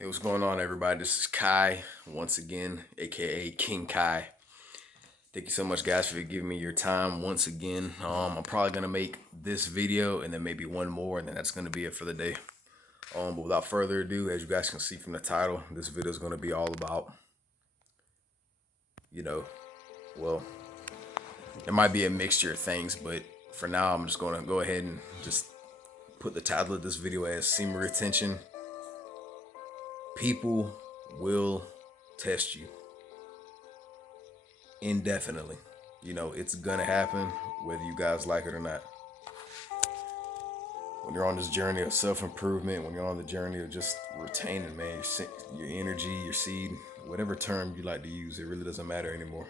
Hey, what's going on, everybody? This is Kai once again, aka King Kai. Thank you so much, guys, for giving me your time once again. I'm probably gonna make this video and then maybe one more, and then that's gonna be it for the day. But without further ado, as you guys can see from the title, this video is gonna be all about, you know, well, it might be a mixture of things, but for now, I'm just gonna go ahead and just put the title of this video as "Semen Retention." People will test you indefinitely. It's gonna happen whether you guys like it or not. When you're on this journey of self-improvement, when you're on the journey of just retaining, man, your energy, your seed, whatever term you like to use, it really doesn't matter anymore.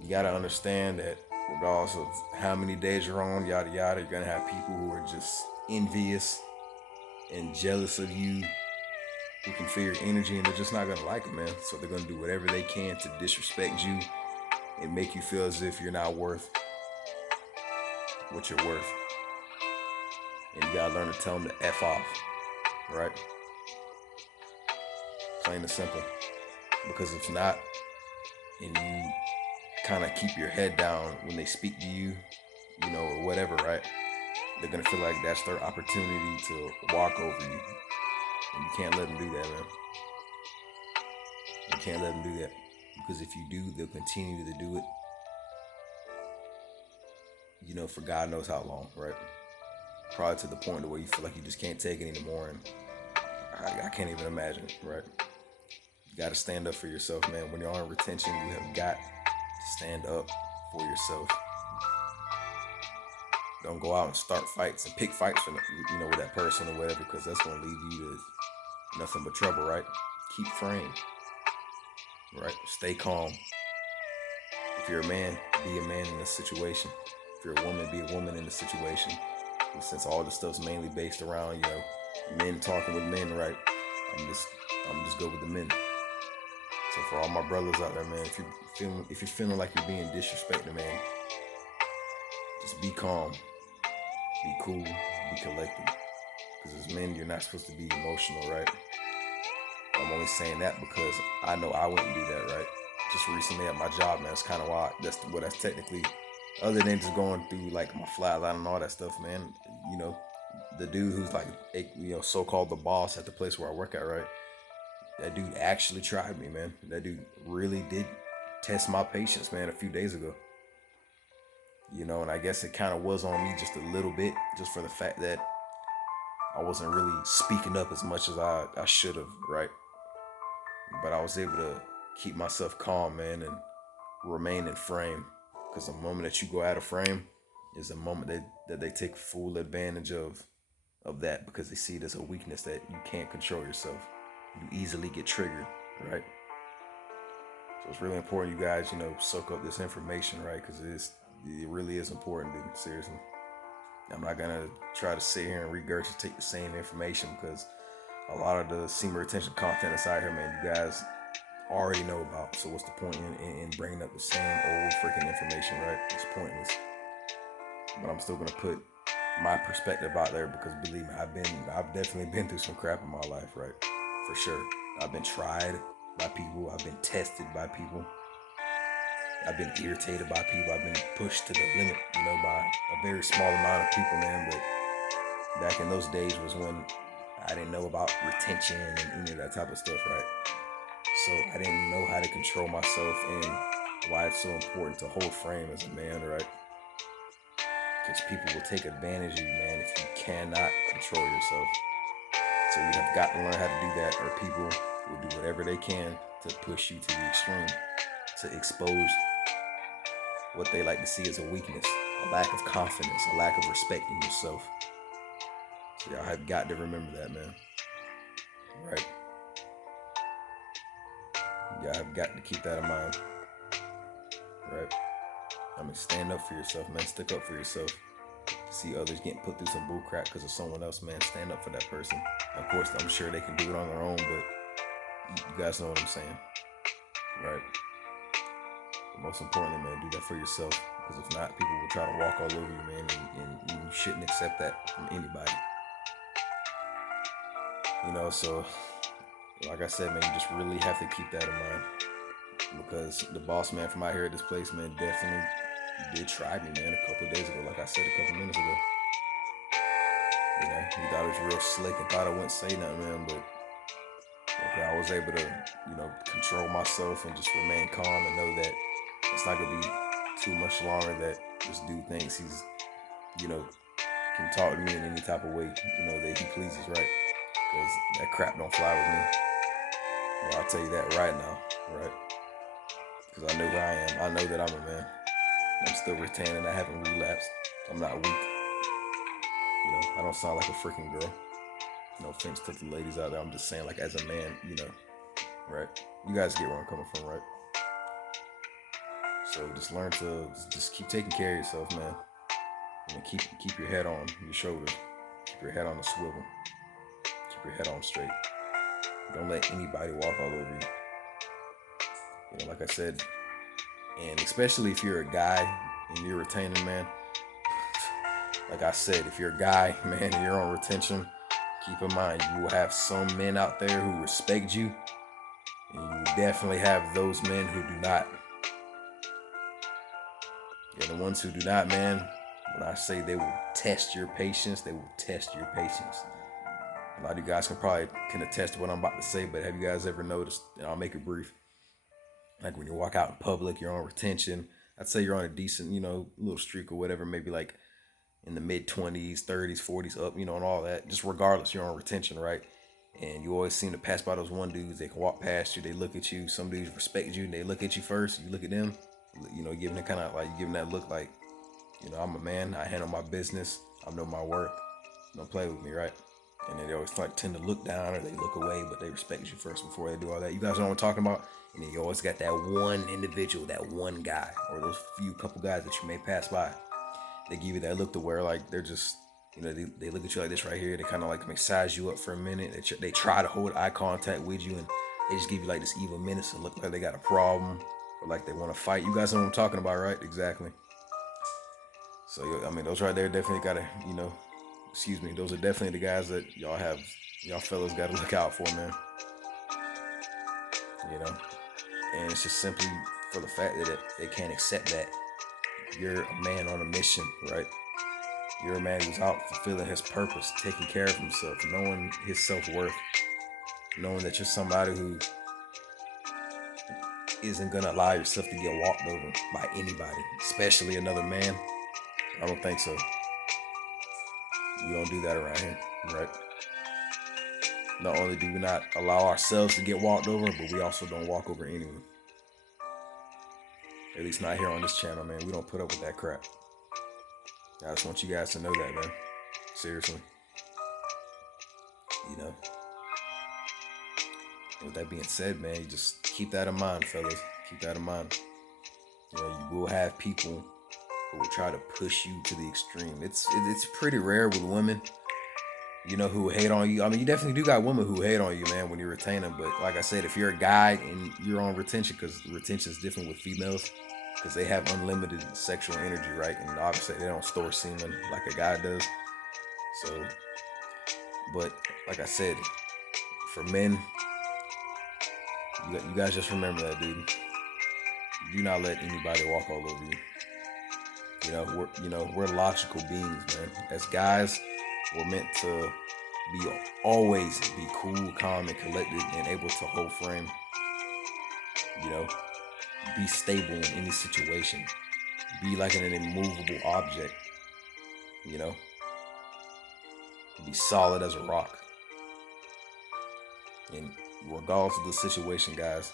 You gotta understand that regardless of how many days you're on, yada yada, you're gonna have people who are just envious and jealous of you, who can feel your energy, and they're just not gonna like it, man. So they're gonna do whatever they can to disrespect you and make you feel as if you're not worth what you're worth. And you gotta learn to tell them to F off, right? Plain and simple. Because if not, and you kind of keep your head down when they speak to you, or whatever, right? They're gonna feel like that's their opportunity to walk over you. And you can't let them do that, man. You can't let them do that. Because if you do, they'll continue to do it, for God knows how long, right? Probably to the point where you feel like you just can't take it anymore, and I can't even imagine, right? You got to stand up for yourself, man. When you're on retention, you have got to stand up for yourself. Don't go out and start fights and pick fights for with that person or whatever, because that's gonna lead you to nothing but trouble, right? Keep frame, right? Stay calm. If you're a man, be a man in this situation. If you're a woman, be a woman in this situation. And since all this stuff's mainly based around, men talking with men, right? I'm just go with the men. So for all my brothers out there, man, if you're feeling like you're being disrespected, man, just be calm, be cool, be collected. Because as men, you're not supposed to be emotional, right? I'm only saying that because I know I wouldn't do that, right? Just recently at my job, man, it's kind of wild. That's technically, other than just going through like my flatline and all that stuff, man. The dude who's like, so-called the boss at the place where I work at, right? That dude actually tried me, man. That dude really did test my patience, man, a few days ago. And I guess it kind of was on me just a little bit, just for the fact that I wasn't really speaking up as much as I should have, right? But I was able to keep myself calm, man, and remain in frame. Because the moment that you go out of frame is a moment that they take full advantage of that, because they see it as a weakness that you can't control yourself. You easily get triggered, right? So it's really important you guys, soak up this information, right? Because it really is important, dude. Seriously. I'm not gonna try to sit here and regurgitate the same information, because a lot of the semen retention content that's out here, man, you guys already know about. So what's the point in bringing up the same old freaking information, right? It's pointless. But I'm still gonna put my perspective out there, because believe me, I've definitely been through some crap in my life, right? For sure. I've been tried by people. I've been tested by people. I've been irritated by people. I've been pushed to the limit, by a very small amount of people, man. But back in those days was when I didn't know about retention and any of that type of stuff, right? So I didn't know how to control myself, and why it's so important to hold frame as a man, right? Because people will take advantage of you, man, if you cannot control yourself. So you have got to learn how to do that, or people will do whatever they can to push you to the extreme, to expose what they like to see as a weakness, a lack of confidence, a lack of respect in yourself. So y'all have got to remember that, man. Right? Y'all have got to keep that in mind. Right? Stand up for yourself, man. Stick up for yourself. See others getting put through some bull crap because of someone else, man. Stand up for that person. Of course, I'm sure they can do it on their own, but you guys know what I'm saying. Right? But most importantly, man, do that for yourself. Because if not, people will try to walk all over you, man, and you shouldn't accept that from anybody. So like I said, man, you just really have to keep that in mind because the boss man from out here at this place, man, definitely did try me, man, a couple of days ago. Like I said a couple minutes ago, he thought it was real slick and thought I wouldn't say nothing, man, but okay, I was able to, control myself and just remain calm and know that it's not gonna be too much longer that this dude thinks he's, can talk to me in any type of way, that he pleases, right? Because that crap don't fly with me. I'll tell you that right now, right? Because I know who I am. I know that I'm a man. I'm still retaining. I haven't relapsed. I'm not weak. I don't sound like a freaking girl. No offense to the ladies out there. I'm just saying, like, as a man, right? You guys get where I'm coming from, right? So just learn to just keep taking care of yourself, man. Keep your head on your shoulders. Keep your head on the swivel. Keep your head on straight. Don't let anybody walk all over you. Like I said, and especially if you're a guy and you're retaining, man. Like I said, if you're a guy, man, and you're on retention, keep in mind you will have some men out there who respect you, and you will definitely have those men who do not. Yeah, the ones who do not, man, when I say they will test your patience, they will test your patience. A lot of you guys can attest to what I'm about to say, but have you guys ever noticed, and I'll make it brief, like when you walk out in public, you're on retention, I'd say you're on a decent, little streak or whatever, maybe like in the mid 20s, 30s, 40s up, and all that. Just regardless, you're on retention, right? And you always seem to pass by those one dudes. They can walk past you. They look at you. Some dudes respect you. And they look at you first. You look at them. Giving it kind of like giving that look like, I'm a man. I handle my business. I know my work. Don't play with me, right? And then they always tend to look down or they look away, but they respect you first before they do all that. You guys know what I'm talking about? And then you always got that one individual, that one guy, or those couple guys that you may pass by. They give you that look to where like they're just, they look at you like this right here. They kind of like may size you up for a minute. They try to hold eye contact with you, and they just give you like this evil menace and look like they got a problem or like they want to fight. You guys know what I'm talking about, right? Exactly. So I mean, those right there definitely gotta, those are definitely the guys that y'all fellas gotta look out for, man. And it's just simply for the fact that they can't accept that you're a man on a mission, right? You're a man who's out fulfilling his purpose, taking care of himself, knowing his self-worth, knowing that you're somebody who isn't gonna allow yourself to get walked over by anybody, especially another man. I don't think so. We don't do that around here, right? Not only do we not allow ourselves to get walked over, but we also don't walk over anyone. At least not here on this channel, man. We don't put up with that crap. I just want you guys to know that, man. Seriously. With that being said, man, you just keep that in mind, fellas. Keep that in mind. You will have people who will try to push you to the extreme. It's pretty rare with women, who hate on you. I mean, you definitely do got women who hate on you, man, when you retain them. But like I said, if you're a guy and you're on retention, because retention is different with females, because they have unlimited sexual energy, right? And obviously they don't store semen like a guy does. So, but like I said, for men, you guys just remember that, dude. Do not let anybody walk all over you. We're logical beings, man. As guys, we're meant to always be cool, calm, and collected, and able to hold frame. Be stable in any situation. Be like an immovable object. Be solid as a rock. And regardless of the situation, guys,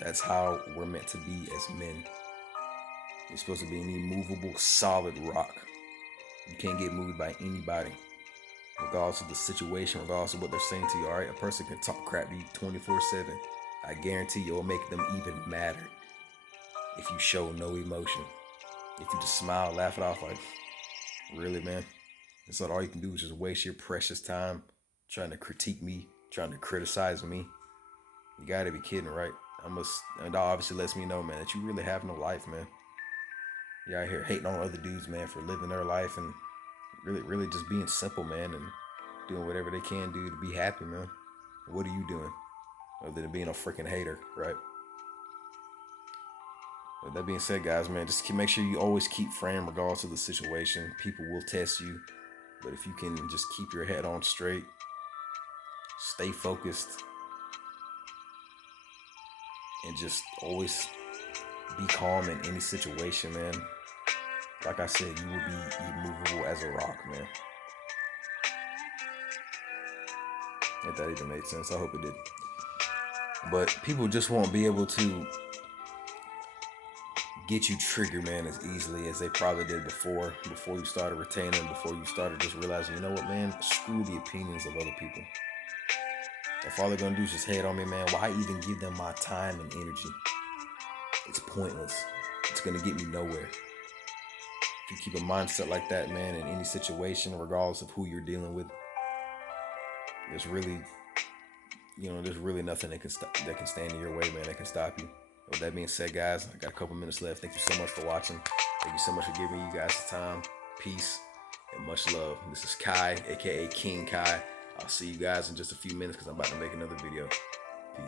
that's how we're meant to be as men. You're supposed to be an immovable, solid rock. You can't get moved by anybody. Regardless of the situation, regardless of what they're saying to you, all right? A person can talk crap to you 24/7. I guarantee you it'll make them even madder if you show no emotion. If you just smile, laugh it off like, really, man? It's not all you can do is just waste your precious time trying to critique me, trying to criticize me. You gotta be kidding, right? And that obviously lets me know, man, that you really have no life, man. You're out here hating on other dudes, man, for living their life and really just being simple, man, and doing whatever they can do to be happy, man. What are you doing other than being a freaking hater, right? With that being said, guys, man, just make sure you always keep frame regardless of the situation. People will test you, but if you can just keep your head on straight, stay focused, and just always be calm in any situation, man. Like I said, you will be immovable as a rock, man. If that even made sense, I hope it did. But people just won't be able to get you triggered, man, as easily as they probably did before you started retaining, before you started just realizing, you know what, man, screw the opinions of other people. If all they're gonna do is just hate on me, man, why even give them my time and energy? It's pointless. It's gonna get me nowhere. If you keep a mindset like that, man, in any situation, regardless of who you're dealing with, there's really nothing that can stand in your way, man, that can stop you. With that being said, guys, I got a couple minutes left. Thank you so much for watching. Thank you so much for giving you guys the time. Peace and much love. This is Kai, aka King Kai. I'll see you guys in just a few minutes because I'm about to make another video.